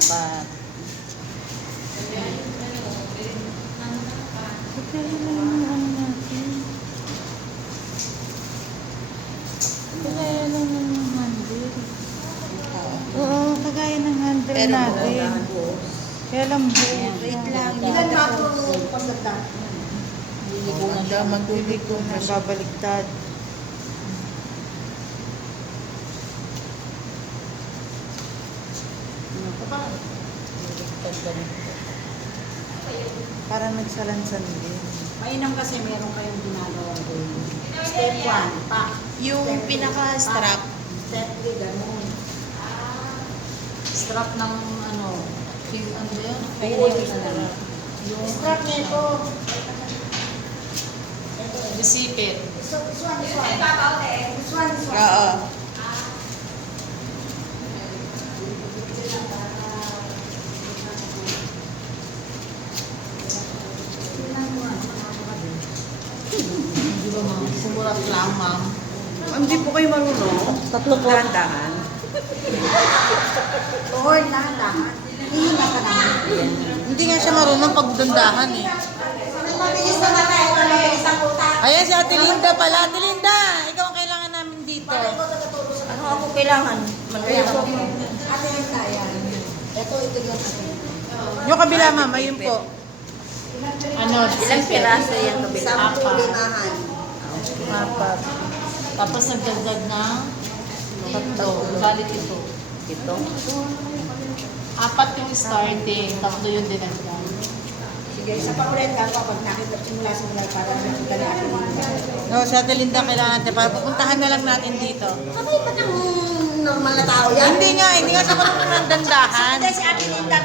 Apat. Kagaya lang ng handle. Oo, kagaya ng handle Pero natin. Kaya lang buo. Wait lang. Ilan ba ito pagdagdag? Liligo na siya. Magliligo na siya. Babaliktad. Ano ka ba? Baliktad. Parang nagsalansan din. Mainam kasi meron kayong ginagawa doon. Step 1, pa. Yung Step two, pinaka-strap. pa. Step 3, ganun. Strap ng ano? Ano ba yun? Yung strap nito. Bisipit. This one. This one. Oo. Di ba ma'am? Kumulat lang ma'am. Hindi po kayo marunong. Tatlo po. Dahan-dahan. Lord, lahat. Hihina ka na. Hindi nga siya marunong pagdandahan eh. Mabilis na ba tayo? Mabilis ang utak. Ayan si Ate Linda pala. Ate Linda, ikaw ang kailangan namin dito. Ano ako kailangan? Ate yung kaya. Ito yung atin. Yung kabila ma'am, ayun po. Ano? Ilang piraso yan kabila? Sampung limahan. Apat. Tapos nagdagdag ng tatlo. Galit ito. Ito. Apat yung starting, tatlo yung dinagdag. Sige, isa pa ulit ako pag nakita simula para nakita ni Ate Linda. No, si Ate Linda kailangan natin para pupuntahan na lang natin dito. Sabay pa ng normal na tao yan? Hindi nga siya marunong ng dandahan. Hindi si Ate Linda